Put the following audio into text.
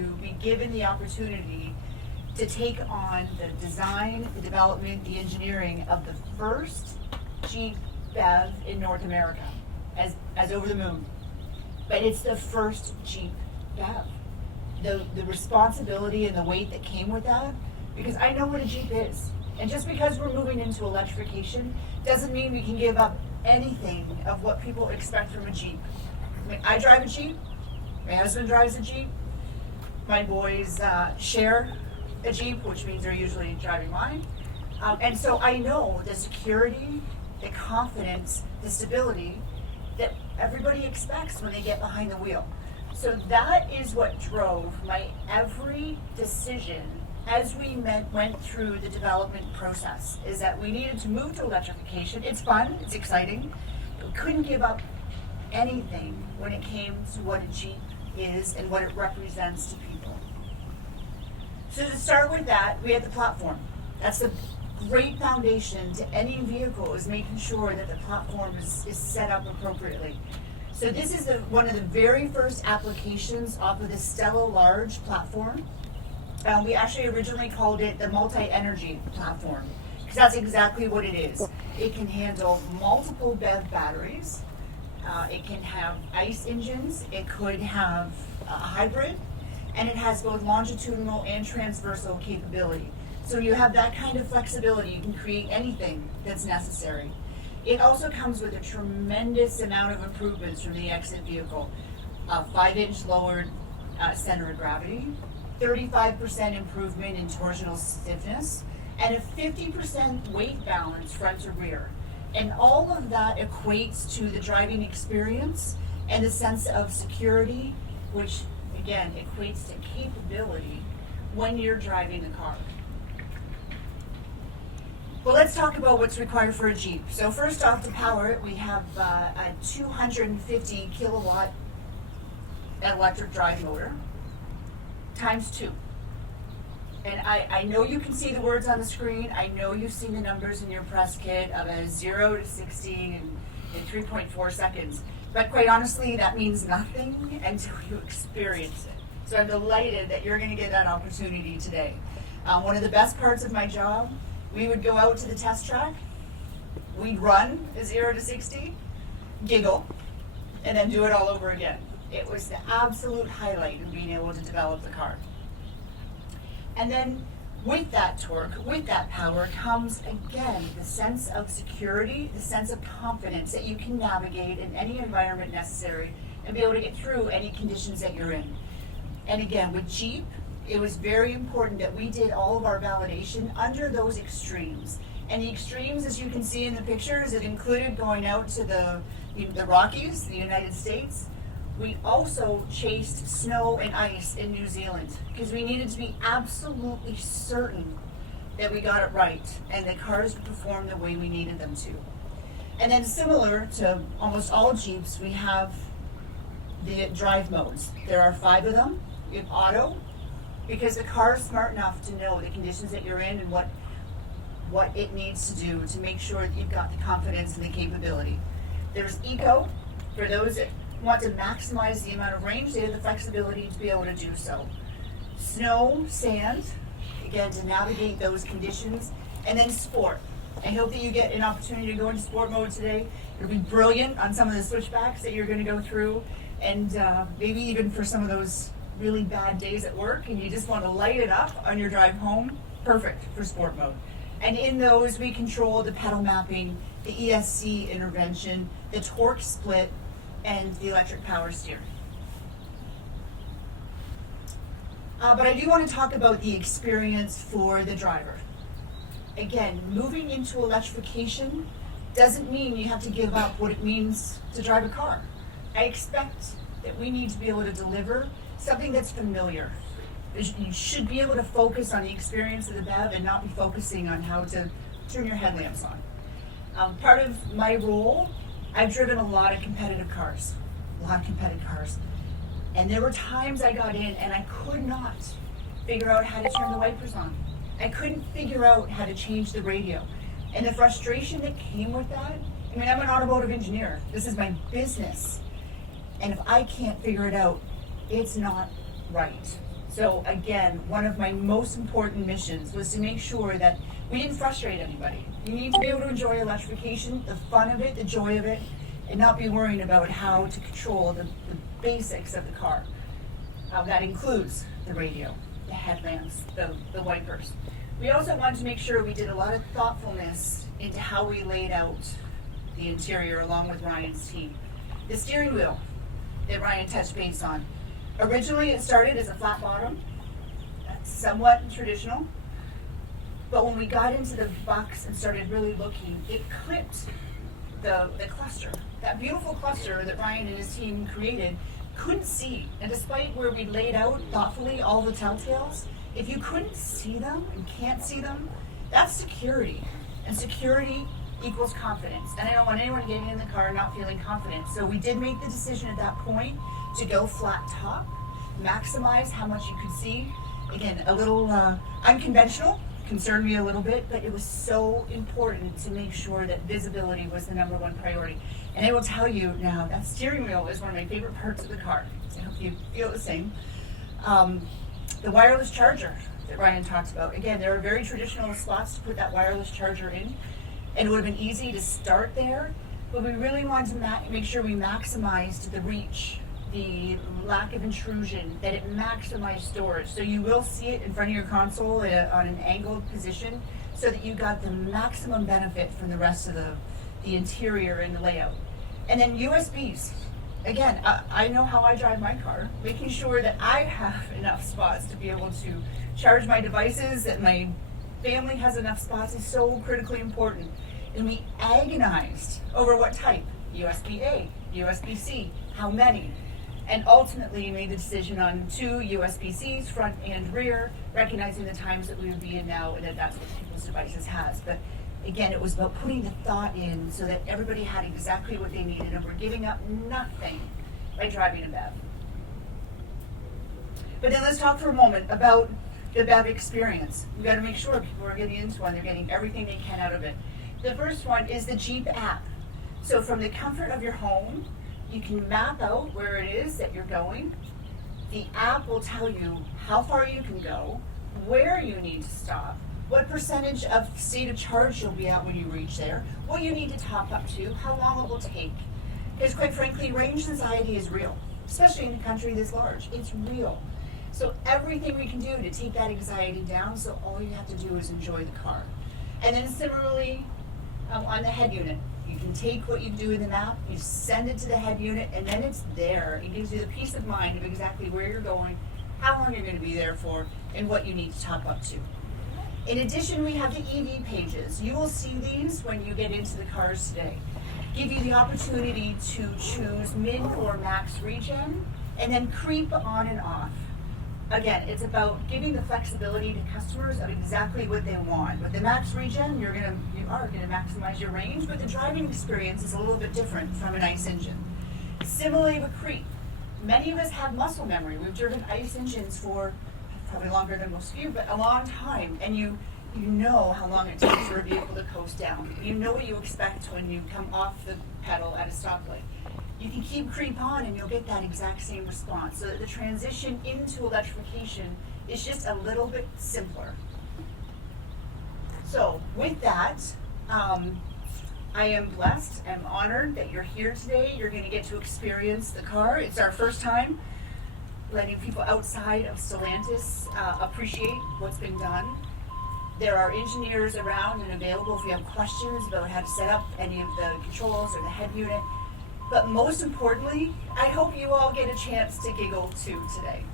to be given the opportunity to take on the design, the development, the engineering of the first Jeep BEV in North America, as over the moon. But it's the first Jeep BEV. The responsibility and the weight that came with that, because I know what a Jeep is. And just because we're moving into electrification doesn't mean we can give up anything of what people expect from a Jeep. I mean, I drive a Jeep, my husband drives a Jeep, my boys share a Jeep, which means they're usually driving mine. And so I know the security, the confidence, the stability that everybody expects when they get behind the wheel. So that is what drove my every decision as we went through the development process, is that we needed to move to electrification. It's fun, it's exciting, but we couldn't give up anything when it came to what a Jeep is and what it represents to people. So to start with that, we had the platform. That's the great foundation to any vehicle, is making sure that the platform is set up appropriately. So this is one of the very first applications off of the Stella Large platform. We actually originally called it the multi-energy platform, because that's exactly what it is. It can handle multiple BEV batteries. It can have ICE engines. It could have a hybrid, and it has both longitudinal and transversal capability. So you have that kind of flexibility. You can create anything that's necessary. It also comes with a tremendous amount of improvements from the exit vehicle. 5-inch lowered center of gravity, 35% improvement in torsional stiffness, and a 50% weight balance front to rear. And all of that equates to the driving experience and the sense of security, which again equates to capability when you're driving the car. Well, let's talk about what's required for a Jeep. So first off, to power it, we have a 250 kilowatt electric drive motor times 2. And I know you can see the words on the screen. I know you've seen the numbers in your press kit of a 0 to 60 in 3.4 seconds. But quite honestly, that means nothing until you experience it. So I'm delighted that you're going to get that opportunity today. One of the best parts of my job, we would go out to the test track, we'd run a 0 to 60, giggle, and then do it all over again. It was the absolute highlight of being able to develop the car. And then with that torque, with that power, comes again the sense of security, the sense of confidence that you can navigate in any environment necessary and be able to get through any conditions that you're in. And again, with Jeep, it was very important that we did all of our validation under those extremes. And the extremes, as you can see in the pictures, it included going out to the Rockies, the United States. We also chased snow and ice in New Zealand because we needed to be absolutely certain that we got it right and the cars would perform the way we needed them to. And then similar to almost all Jeeps, we have the drive modes. There are 5 of them. We have auto, because the car is smart enough to know the conditions that you're in and what it needs to do to make sure that you've got the confidence and the capability. There's eco, for those that want to maximize the amount of range, they have the flexibility to be able to do so. Snow, sand, again, to navigate those conditions. And then sport. I hope that you get an opportunity to go into sport mode today. It'll be brilliant on some of the switchbacks that you're going to go through, and maybe even for some of those really bad days at work and you just want to light it up on your drive home, perfect for sport mode. And in those, we control the pedal mapping, the ESC intervention, the torque split, and the electric power steering. But I do want to talk about the experience for the driver. Again, moving into electrification doesn't mean you have to give up what it means to drive a car. I expect that we need to be able to deliver something that's familiar. You should be able to focus on the experience of the BEV and not be focusing on how to turn your headlamps on. Part of my role, I've driven a lot of competitive cars. And there were times I got in and I could not figure out how to turn the wipers on. I couldn't figure out how to change the radio. And the frustration that came with that, I mean, I'm an automotive engineer. This is my business. And if I can't figure it out, it's not right. So again, one of my most important missions was to make sure that we didn't frustrate anybody. You need to be able to enjoy electrification, the fun of it, the joy of it, and not be worrying about how to control the basics of the car. That includes the radio, the headlamps, the wipers. We also wanted to make sure we did a lot of thoughtfulness into how we laid out the interior along with Ryan's team. The steering wheel that Ryan touched base on. Originally it started as a flat bottom, that's somewhat traditional, but when we got into the box and started really looking, it clipped the cluster. That beautiful cluster that Ryan and his team created couldn't see, and despite where we laid out thoughtfully all the telltales, if you couldn't see them and can't see them, that's security, and security equals confidence. And I don't want anyone getting in the car not feeling confident. So we did make the decision at that point to go flat top, maximize how much you could see. Again, a little unconventional, concerned me a little bit, but it was so important to make sure that visibility was the number one priority. And I will tell you now, that steering wheel is one of my favorite parts of the car. I hope you feel the same. The wireless charger that Ryan talks about. Again, there are very traditional spots to put that wireless charger in, and it would have been easy to start there, but we really wanted to make sure we maximized the reach, the lack of intrusion, that it maximized storage. So you will see it in front of your console on an angled position so that you got the maximum benefit from the rest of the interior and the layout. And then USBs. Again, I know how I drive my car, making sure that I have enough spots to be able to charge my devices, that my family has enough spots is so critically important. And we agonized over what type, USB-A, USB-C, how many, and ultimately made the decision on 2 USB-Cs, front and rear, recognizing the times that we would be in now and that that's what people's devices has. But again, it was about putting the thought in so that everybody had exactly what they needed and we're giving up nothing by driving a BEV. But then let's talk for a moment about the BEV experience. We've got to make sure people are getting into one, they're getting everything they can out of it. The first one is the Jeep app. So from the comfort of your home, you can map out where it is that you're going. The app will tell you how far you can go, where you need to stop, what percentage of state of charge you'll be at when you reach there, what you need to top up to, how long it will take. Because quite frankly, range anxiety is real, especially in a country this large. It's real. So everything we can do to take that anxiety down, so all you have to do is enjoy the car. And then similarly, on the head unit, you can take what you do in the map, you send it to the head unit, and then it's there. It gives you the peace of mind of exactly where you're going, how long you're going to be there for, and what you need to top up to. In addition, we have the EV pages. You will see these when you get into the cars today. Give you the opportunity to choose min or max regen, and then creep on and off. Again, it's about giving the flexibility to customers of exactly what they want. With the max regen, you are gonna maximize your range, but the driving experience is a little bit different from an ICE engine. Similarly with creep, many of us have muscle memory. We've driven ICE engines for probably longer than most of you, but a long time, and you know how long it takes for a vehicle to coast down. You know what you expect when you come off the pedal at a stoplight. You can keep creep on and you'll get that exact same response. So that the transition into electrification is just a little bit simpler. So with that, I am blessed, I'm honored that you're here today. You're going to get to experience the car. It's our first time letting people outside of Stellantis appreciate what's been done. There are engineers around and available if you have questions about how to set up any of the controls or the head unit. But most importantly, I hope you all get a chance to giggle too today.